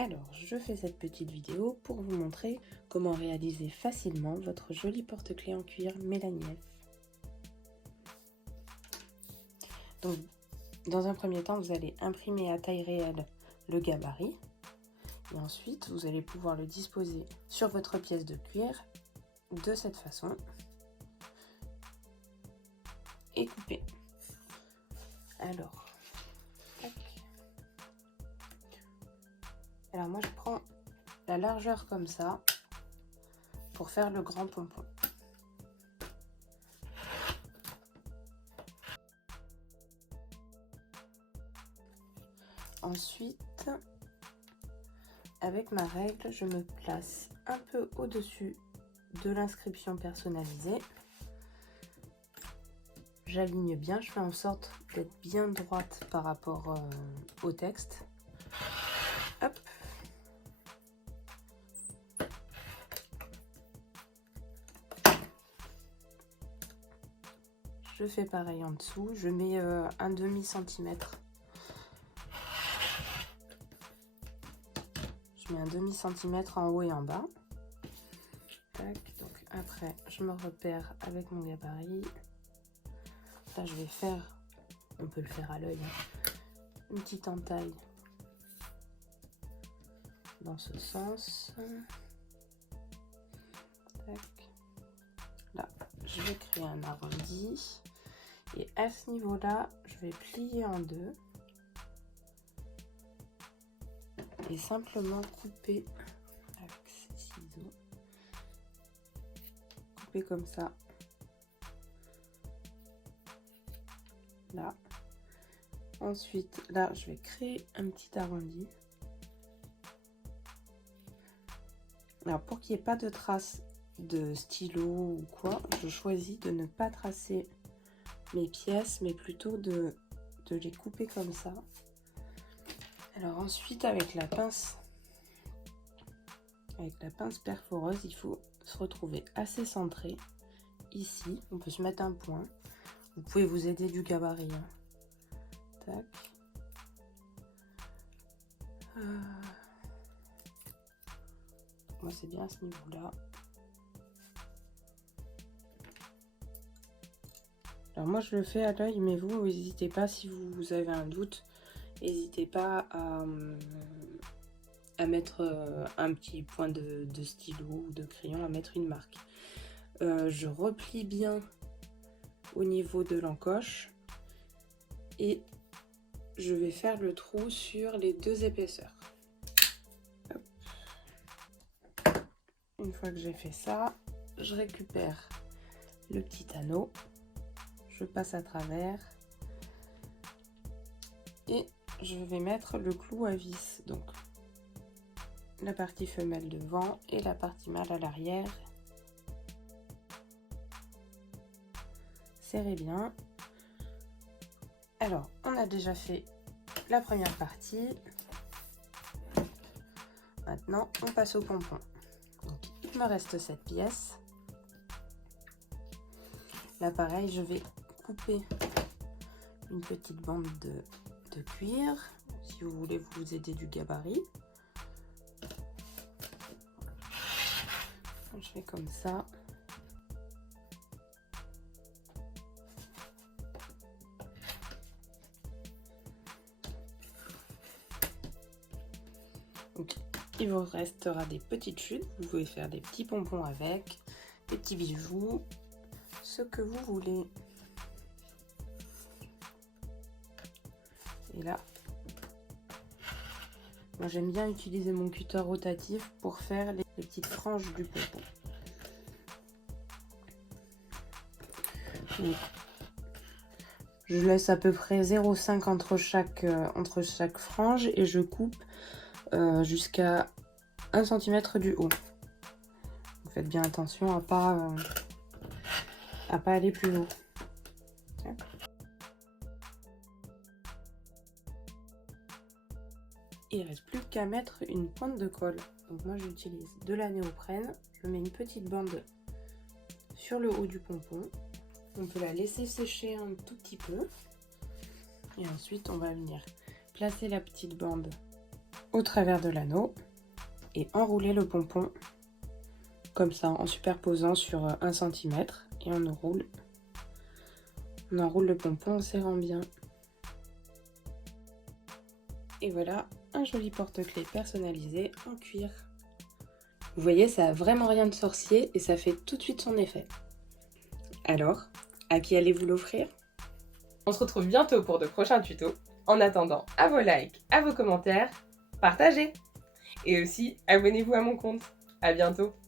Alors, je fais cette petite vidéo pour vous montrer comment réaliser facilement votre joli porte-clés en cuir Mélanie Elf. Donc, dans un premier temps, vous allez imprimer à taille réelle le gabarit. Et ensuite, vous allez pouvoir le disposer sur votre pièce de cuir de cette façon et couper. Alors, tac. Alors moi je prends la largeur comme ça pour faire le grand pompon. Ensuite, avec ma règle, je me place un peu au-dessus de l'inscription personnalisée. J'aligne bien, je fais en sorte d'être bien droite par rapport au texte. Hop. Je fais pareil en dessous, je mets un demi-centimètre. Je mets un demi-centimètre en haut et en bas. Tac, donc après, je me repère avec mon gabarit. Là, je vais faire, on peut le faire à l'œil, hein, une petite entaille dans ce sens. Tac. Là, je vais créer un arrondi. Et à ce niveau-là, je vais plier en deux. Et simplement couper avec ces ciseaux. Couper comme ça. Là. Ensuite, là, je vais créer un petit arrondi. Alors, pour qu'il n'y ait pas de traces de stylo ou quoi, je choisis de ne pas tracer mes pièces, mais plutôt de les couper comme ça. Alors ensuite, avec la pince perforeuse, il faut se retrouver assez centré. Ici, on peut se mettre un point. Vous pouvez vous aider du gabarit. Hein. Tac. Moi, c'est bien à ce niveau-là. Alors moi, je le fais à l'œil, mais vous, n'hésitez pas si vous avez un doute. N'hésitez pas à mettre un petit point de stylo ou de crayon, à mettre une marque. Je replie bien au niveau de l'encoche et je vais faire le trou sur les deux épaisseurs. Hop. Une fois que j'ai fait ça, je récupère le petit anneau, je passe à travers et je vais mettre le clou à vis, donc la partie femelle devant et la partie mâle à l'arrière. Serrez bien. Alors, on a déjà fait la première partie. Maintenant, on passe au pompon. Donc, il me reste cette pièce. Là, pareil, je vais couper une petite bande de cuir, si vous voulez vous aider du gabarit. Je fais comme ça. Donc, il vous restera des petites chutes. Vous pouvez faire des petits pompons avec, des petits bijoux, ce que vous voulez. Et là, moi j'aime bien utiliser mon cutter rotatif pour faire les petites franges du pompon. Donc, je laisse à peu près 0,5 entre chaque frange et je coupe jusqu'à 1 cm du haut. Vous faites bien attention à pas aller plus haut. Il ne reste plus qu'à mettre une pointe de colle. Donc moi j'utilise de la néoprène. Je mets une petite bande sur le haut du pompon. On peut la laisser sécher un tout petit peu. Et ensuite on va venir placer la petite bande au travers de l'anneau et enrouler le pompon comme ça en superposant sur 1 cm et on enroule le pompon en serrant bien. Et voilà un joli porte-clés personnalisé en cuir. Vous voyez, ça a vraiment rien de sorcier et ça fait tout de suite son effet. Alors, à qui allez-vous l'offrir? On se retrouve bientôt pour de prochains tutos. En attendant, à vos likes, à vos commentaires, partagez! Et aussi, abonnez-vous à mon compte. À bientôt!